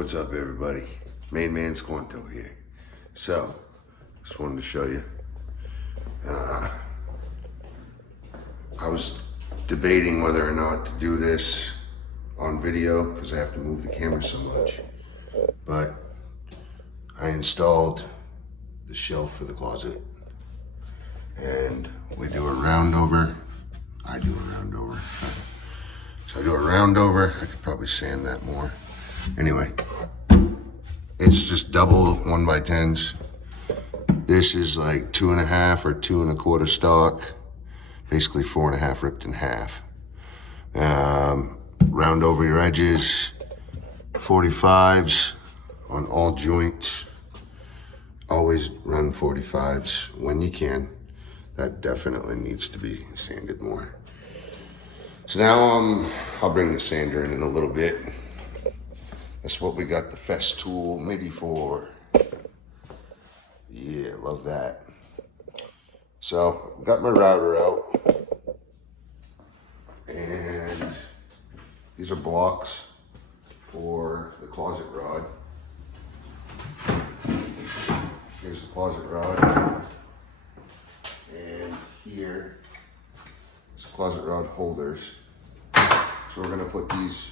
What's up, everybody? Main man Squanto here. So, just wanted to show you. I was debating whether or not to do this on video because I have to move the camera so much. But I installed the shelf for the closet, and we do a round over. I do a round over. So I do a round over. I could probably sand that more. Anyway, it's just double 1x10s. This is like 2.5 or 2 1/4 stock. Basically 4.5 ripped in half. Round over your edges. 45s on all joints. Always run 45s when you can. That definitely needs to be sanded more. So now I'll bring the sander in a little bit. That's what we got the Festool MIDI for. Yeah, love that. So, got my router out. And these are blocks for the closet rod. Here's the closet rod. And here is closet rod holders. So we're gonna put these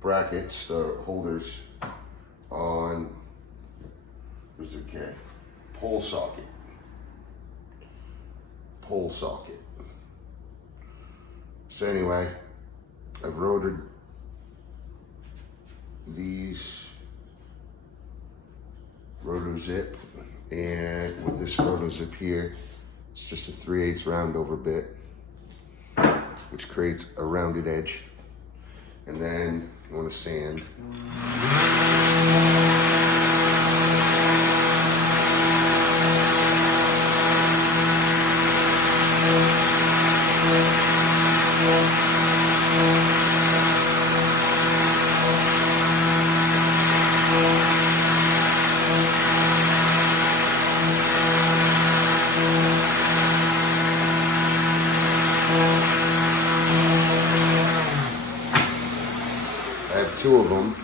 brackets, the holders, on, where's the K? Pole socket. Pole socket. So anyway, I've rotored these roto zip, and with this roto zip here, it's just a 3/8 round over bit, which creates a rounded edge. And then you want to sand. I have 2 of them.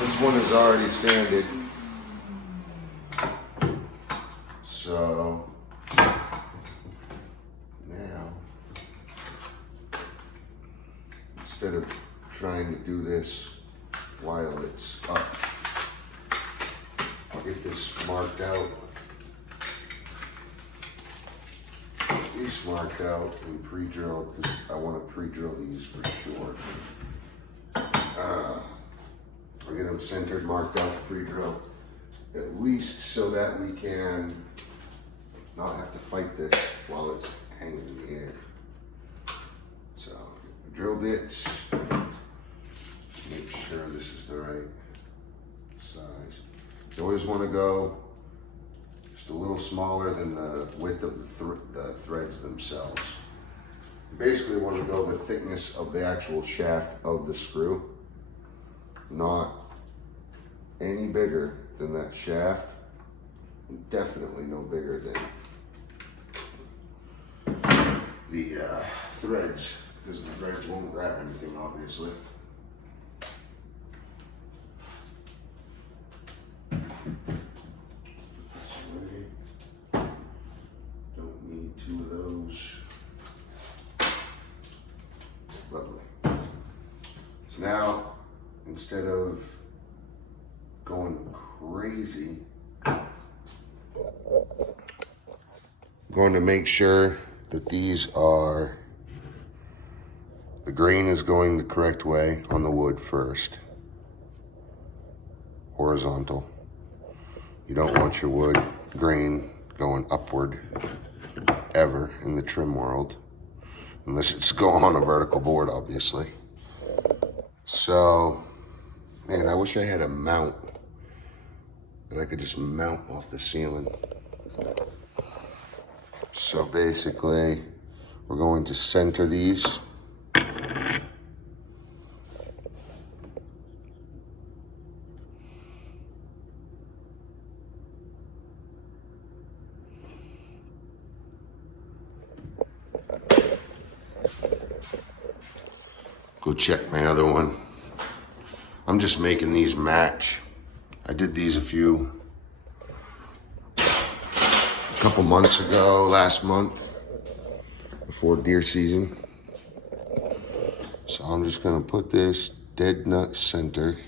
This one is already sanded. So now, instead of trying to do this while it's up, I'll get this marked out. These marked out and pre-drilled because I want to pre-drill these for sure. I'll get them centered, marked out, pre-drilled, at least so that we can not have to fight this while it's hanging in the air. So, the drill bits, just make sure this is the right size. You always want to go a little smaller than the width of the threads themselves. You basically want to go the thickness of the actual shaft of the screw, not any bigger than that shaft, and definitely no bigger than the threads, because the threads won't grab anything, obviously. Lovely. So now, instead of going crazy, I'm going to make sure that these are, the grain is going the correct way on the wood first. Horizontal. You don't want your wood grain going upward ever in the trim world. Unless it's going on a vertical board, obviously. So, man, I wish I had a mount that I could just mount off the ceiling. So basically, we're going to center these. go check my other one. I'm just making these match. I did these a couple months ago, last month, before deer season. So I'm just gonna put this dead nut center.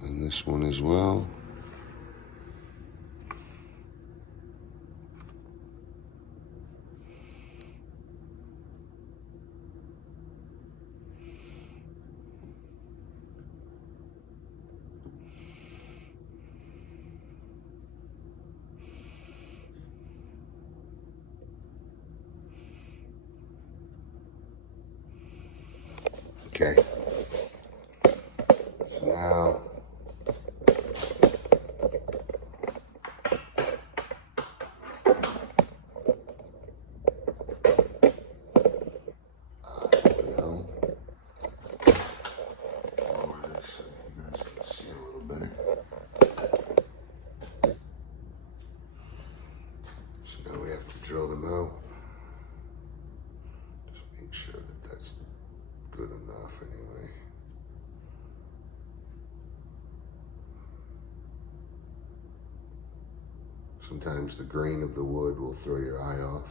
And this one as well. Okay. So now drill them out. Just make sure that that's good enough anyway. Sometimes the grain of the wood will throw your eye off.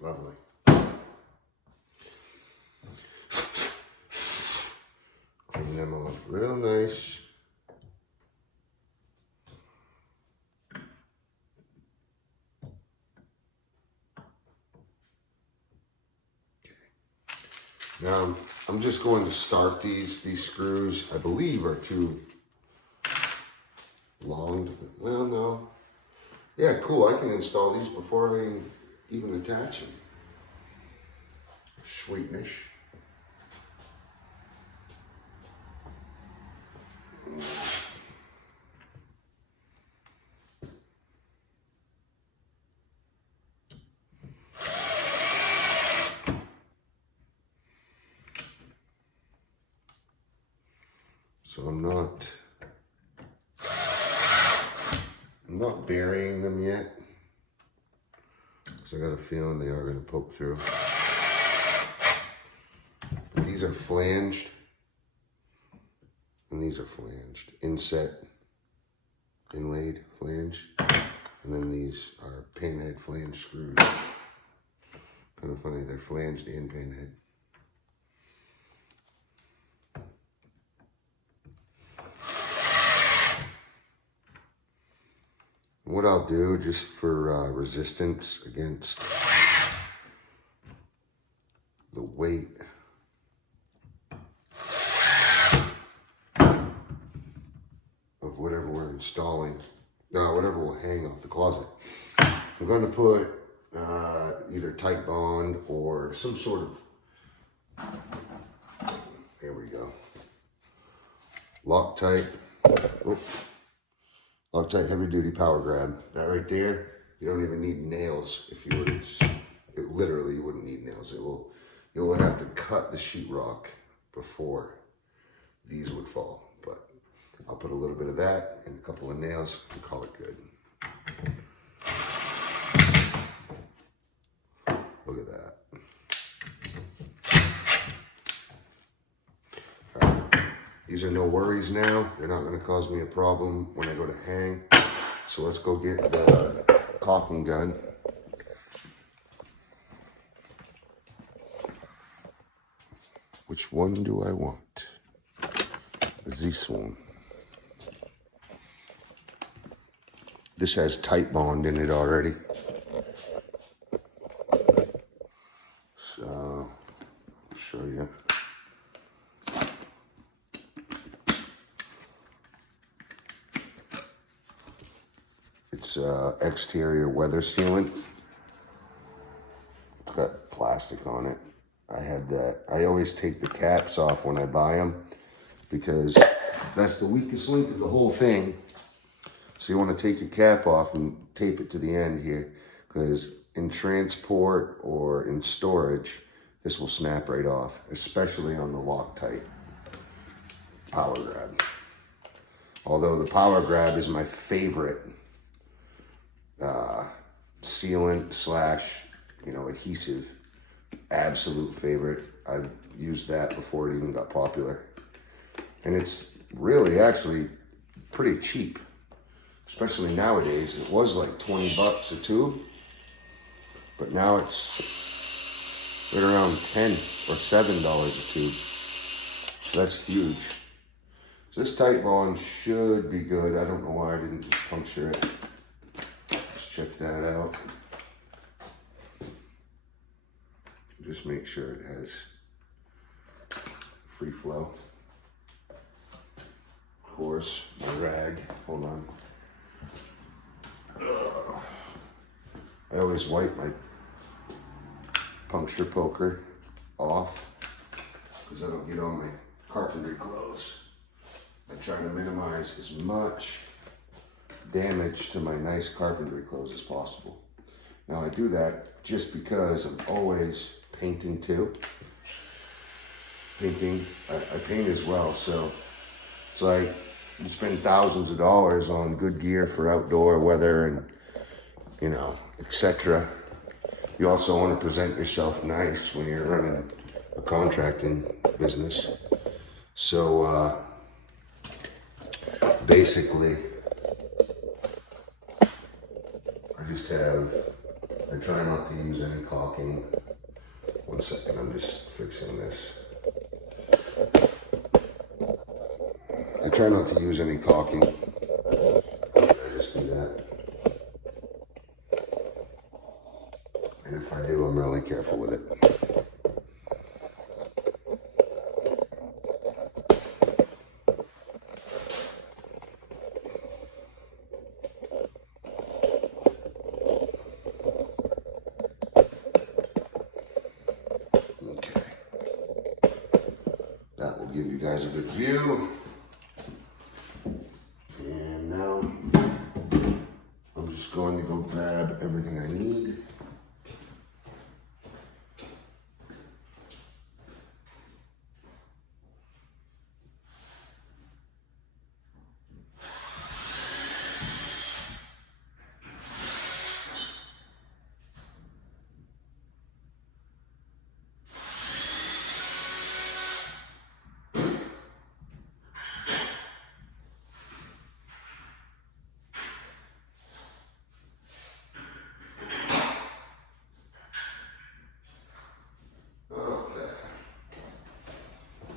Lovely. Clean them off real nice. Now I'm just going to start these screws. I believe are too long. Well, no. Yeah, cool. I can install these before I even attach them. Sweetness. So I'm not burying them yet, because I got a feeling they are going to poke through. But these are flanged, and these are flanged, inset, inlaid, flange, and then these are pinhead flange screws. Kind of funny, they're flanged and pinhead. What I'll do, just for resistance against the weight of whatever we're installing, whatever will hang off the closet, I'm going to put either tight bond or some sort of, there we go, Loctite. Loctite heavy duty power grab. That right there, you don't even need nails. If you were to, literally you wouldn't need nails. You'll have to cut the sheetrock before these would fall. But I'll put a little bit of that and a couple of nails and call it good. worries now. They're not gonna cause me a problem when I go to hang. So let's go get the caulking gun. Which one do I want? This one. This has tight bond in it already. So, I'll show you. It's exterior weather sealant. It's got plastic on it. I had that. I always take the caps off when I buy them because that's the weakest link of the whole thing. So you want to take your cap off and tape it to the end here, because in transport or in storage, this will snap right off, especially on the Loctite power grab. Although the power grab is my favorite sealant slash, adhesive. Absolute favorite. I've used that before it even got popular. And it's really actually pretty cheap, especially nowadays. It was like 20 bucks a tube, but now it's right around 10 or $7 a tube. So that's huge. So this tight bond should be good. I don't know why I didn't just puncture it. Let's check that out. Just make sure it has free flow. Of course, my rag, hold on. I always wipe my puncture poker off because I don't get on my carpentry clothes. I try to minimize as much damage to my nice carpentry clothes as possible. Now I do that just because I'm always painting too. I paint as well, so it's like you spend thousands of dollars on good gear for outdoor weather and, etc. You also want to present yourself nice when you're running a contracting business. So basically, I try not to use any caulking. One second, I'm just fixing this. I try not to use any caulking. I just do that. And if I do, I'm really careful with it. Okay. That will give you guys a good view. And now I'm just going to go grab everything I need.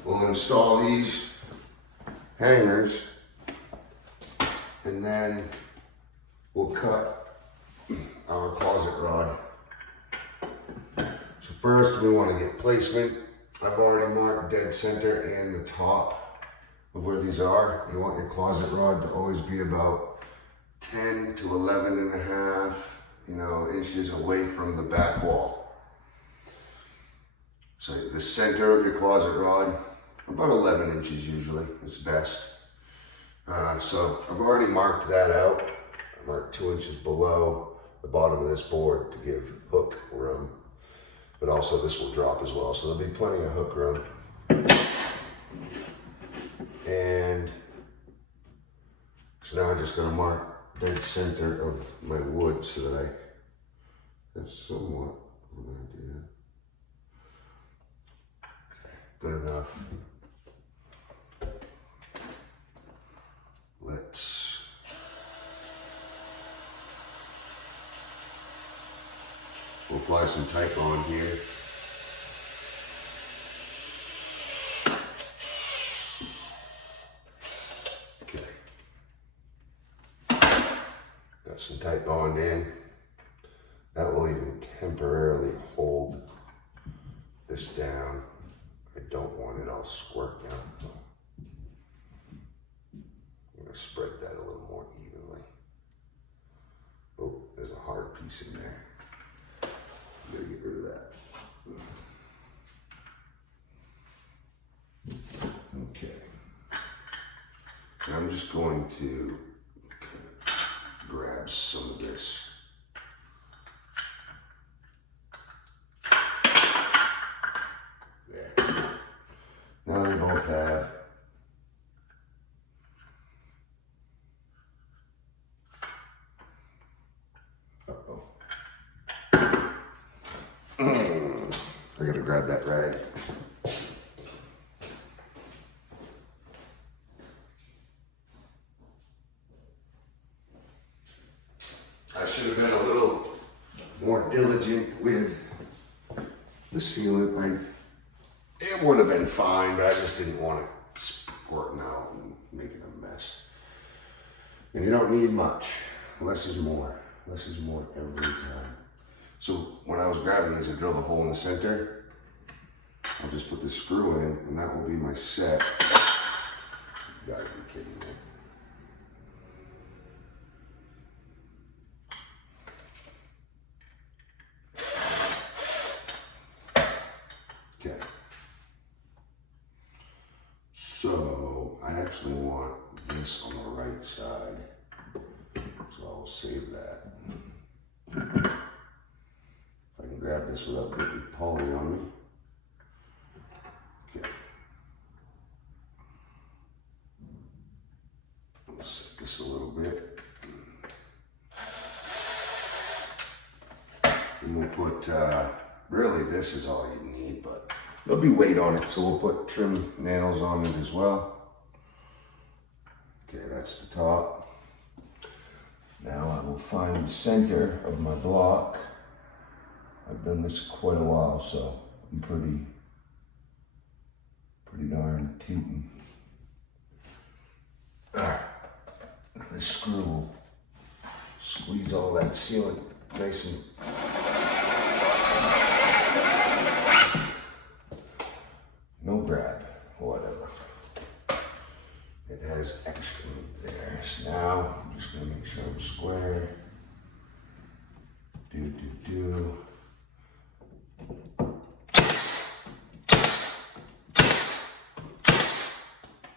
We'll install these hangers and then we'll cut our closet rod. So first we want to get placement. I've already marked dead center and the top of where these are. You want your closet rod to always be about 10 to 11 and a half, inches away from the back wall. So the center of your closet rod, about 11 inches usually, is best. So I've already marked that out. I marked 2 inches below the bottom of this board to give hook room, but also this will drop as well. So there'll be plenty of hook room. And so now I'm just gonna mark dead center of my wood so that I have somewhat of an idea. Okay, good enough. apply some Type Bond here. Okay. Got some Type Bond in. That will even temporarily hold this down. I don't want it all squirting out, so I'm going to spread that a little more evenly. Oh, there's a hard piece in there. I'm going to get rid of that. Okay. And I'm just going to grab some of this. There. Now they both have I gotta grab that rag. I should have been a little more diligent with the sealant. It would have been fine, but I just didn't want it squirting out and making a mess. And you don't need much. Less is more. Less is more every time. So when I was grabbing these, I drilled a hole in the center. I'll just put the screw in, and that will be my set. You gotta be kidding me. Okay. So I actually want this on the right side. So I'll save that. If I can grab this without putting poly on me. Okay. I'll set this a little bit. And we'll put, really this is all you need, but there'll be weight on it, so we'll put trim nails on it as well. Okay, that's the top. Now I will find the center of my block. I've done this quite a while, so I'm pretty darn tootin'. All right, now this screw will squeeze all that sealant nice and no grab, whatever. It has extra meat there. So now I'm just gonna make sure I'm square. Do.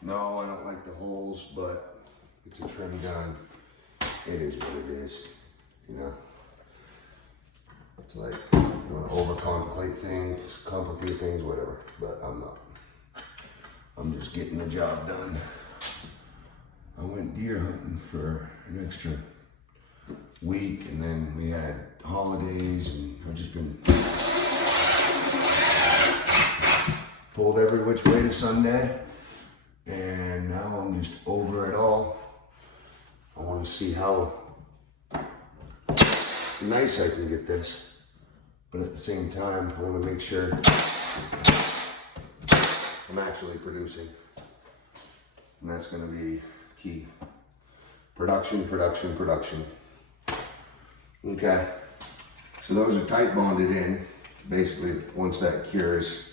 No, I don't like the holes, but it's a trim gun. It is what it is, you know. It's like, you know, overcomplicate things, whatever. But I'm not. I'm just getting the job done. I went deer hunting for an extra week, and then we had holidays, and I've just been pulled every which way to Sunday, and now I'm just over it all. I want to see how nice I can get this, but at the same time, I want to make sure I'm actually producing, and that's going to be key. Production. Okay, so those are Type Bonded in. Basically, once that cures,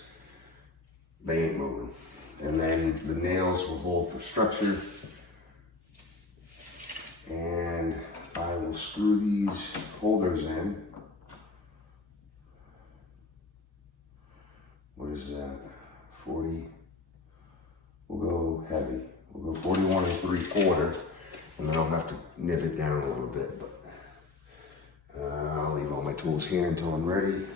they ain't moving. And then the nails will hold for structure. And I will screw these holders in. What is that? 40. We'll go heavy. We'll go 41 3/4, and then I'll have to nib it down a little bit, but I'll leave all my tools here until I'm ready.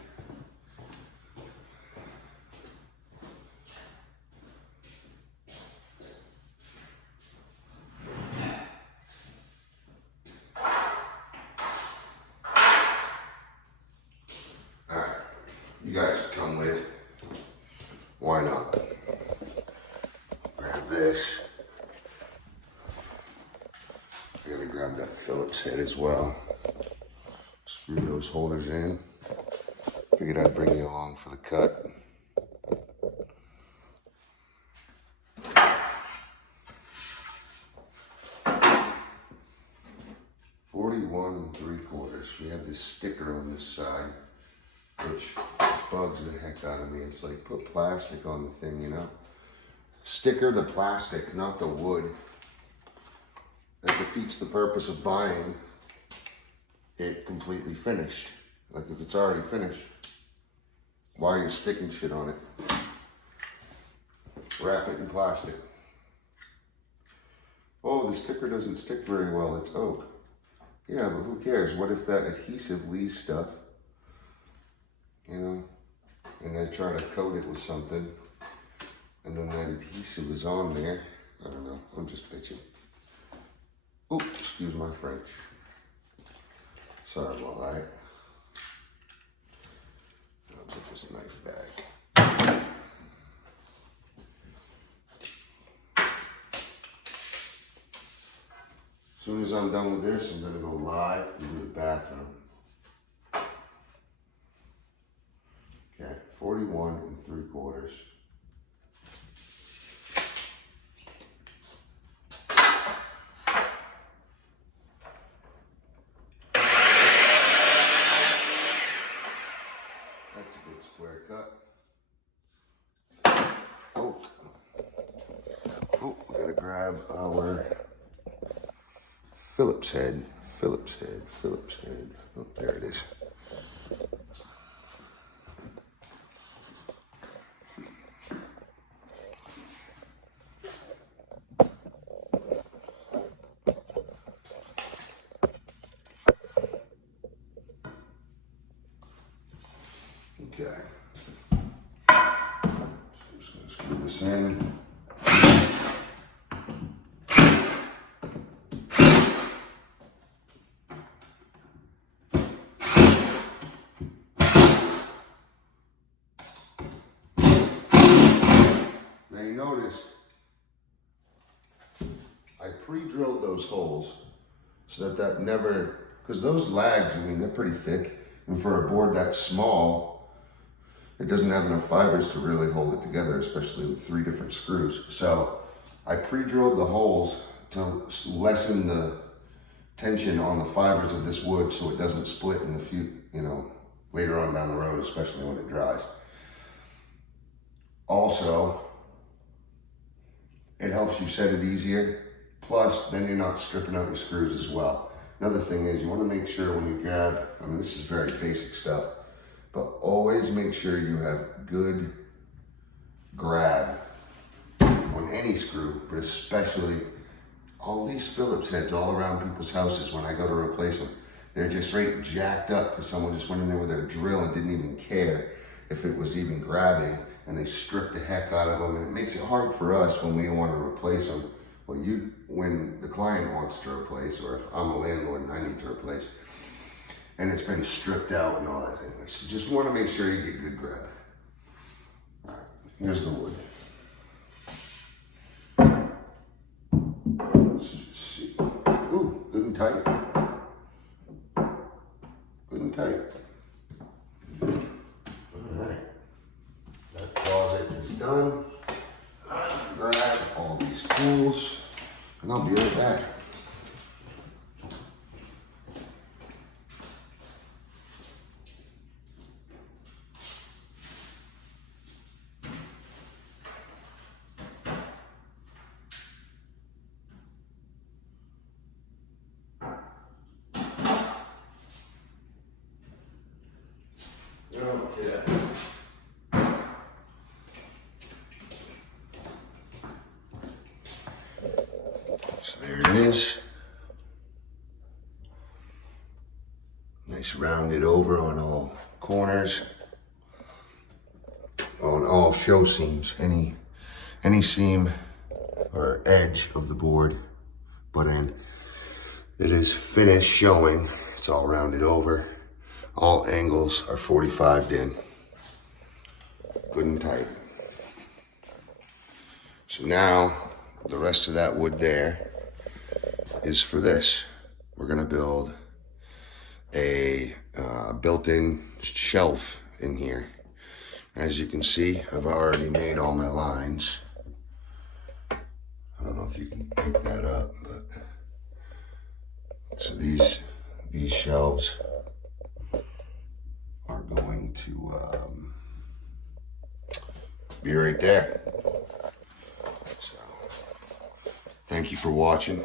All right, you guys come with. Why not? Grab this. I gotta grab that Phillips head as well. Screw those holders in. Figured I'd bring you along for the cut. $41 3/4. We have this sticker on this side, which bugs the heck out of me. It's like, put plastic on the thing, you know? Sticker the plastic, not the wood. That defeats the purpose of buying it completely finished. Like, if it's already finished, why are you sticking shit on it? Wrap it in plastic. Oh, the sticker doesn't stick very well, it's oak. Yeah, but who cares? What if that adhesive leaves stuff, you know, and they try to coat it with something, and then that adhesive is on there? I don't know, I'm just bitching. Oh, excuse my French. Sorry about that. I'll put this knife back. As soon as I'm done with this, I'm gonna go live into the bathroom. Okay, 41 3/4. That's a good square cut. Oh, we gotta grab our Phillips head. Oh, there it is. Okay. So I'm just gonna screw this in. Now you notice I pre-drilled those holes so that never, because those lags, I mean, they're pretty thick, and for a board that small, it doesn't have enough fibers to really hold it together, especially with 3 different screws. So I pre-drilled the holes to lessen the tension on the fibers of this wood so it doesn't split in the future, you know, later on down the road, especially when it dries. Also, it helps you set it easier. Plus, then you're not stripping out your screws as well. Another thing is you want to make sure when you grab, I mean, this is very basic stuff, but always make sure you have good grab on any screw, but especially all these Phillips heads all around people's houses when I go to replace them. They're just right jacked up because someone just went in there with their drill and didn't even care if it was even grabbing, and they stripped the heck out of them, and it makes it hard for us when we want to replace them. Well, when the client wants to replace, or if I'm a landlord and I need to replace, and it's been stripped out and all that thing. So just want to make sure you get good grab. All right, here's the wood. Let's just see. Ooh, good and tight. Good and tight. All right. That closet is done. Grab all these tools, and I'll be right back. Okay. So there it is. Nice rounded over on all corners, on all show seams, any seam or edge of the board, butt end, it is finished showing. It's all rounded over. All angles are 45'd in. Good and tight. So now the rest of that wood there is for this. We're gonna build a built-in shelf in here. As you can see, I've already made all my lines. I don't know if you can pick that up, but so these shelves are going to be right there. So, thank you for watching.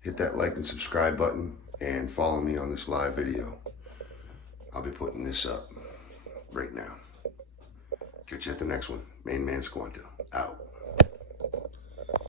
Hit that like and subscribe button and follow me on this live video. I'll be putting this up right now. Catch you at the next one. Main Man Squanto, out.